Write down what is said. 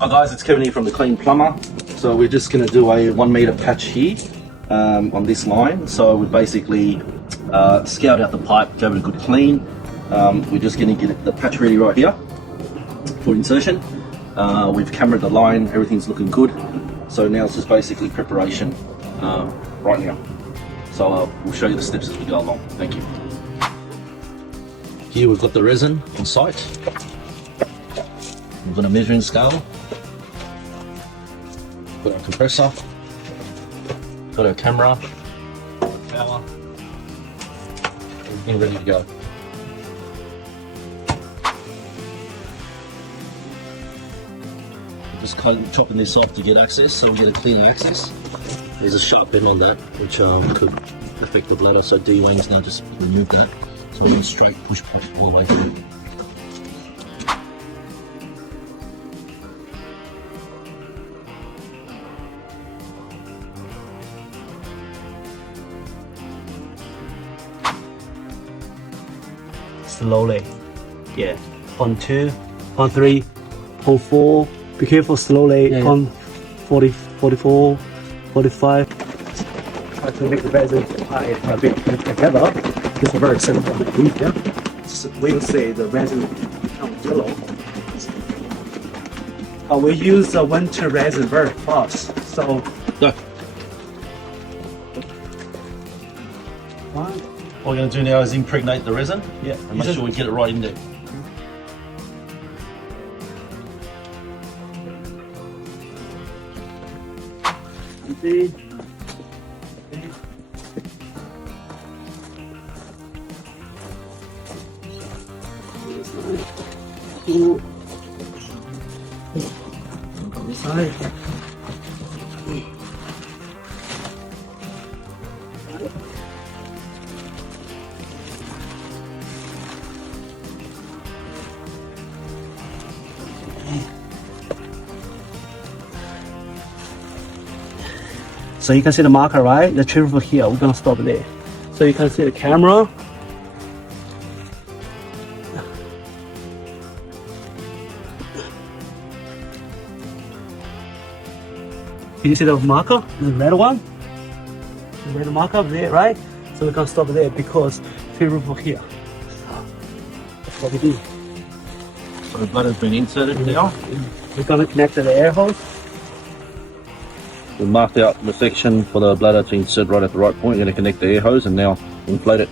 Hi guys, it's Kevin here from the Clean Plumber. So we're just going to do a 1 meter patch here on this line. So we basically scout out the pipe, give it a good clean. We're just going to get the patch ready right here for insertion. We've cambered the line, everything's looking good. So now it's just basically preparation right now. So we'll show you the steps as we go along. Thank you. Here we've got the resin on site. We've got a measuring scale. Got our compressor. Got our camera. Power. Everything ready to go. Just kind of chopping this off to get access, so we get a cleaner access. There's a sharp end on that, which could affect the bladder, so D-wings now just remove that. So we're going to straight push all the way through. Slowly, yeah. On 2, on 3, on 4. Be careful, slowly. Yeah, on 40, 44, 45. Try to make the resin a bit together. It's very simple. Yeah. We'll see the resin becomes yellow. We use the winter resin very fast, so. Go. What we're going to do now is impregnate the resin. Yeah. And make sure we get it right in there. See? Side. So you can see the marker, right? The trip over here, we're gonna stop there. So you can see the camera. Can you see the marker? The red one? The red marker up there, right? So we can stop there because fill over here. So that's what we do. So the bladder's been inserted now. We're gonna connect to the air hose. We've marked out the section for the bladder to insert right at the right point. You're going to connect the air hose and now inflate it.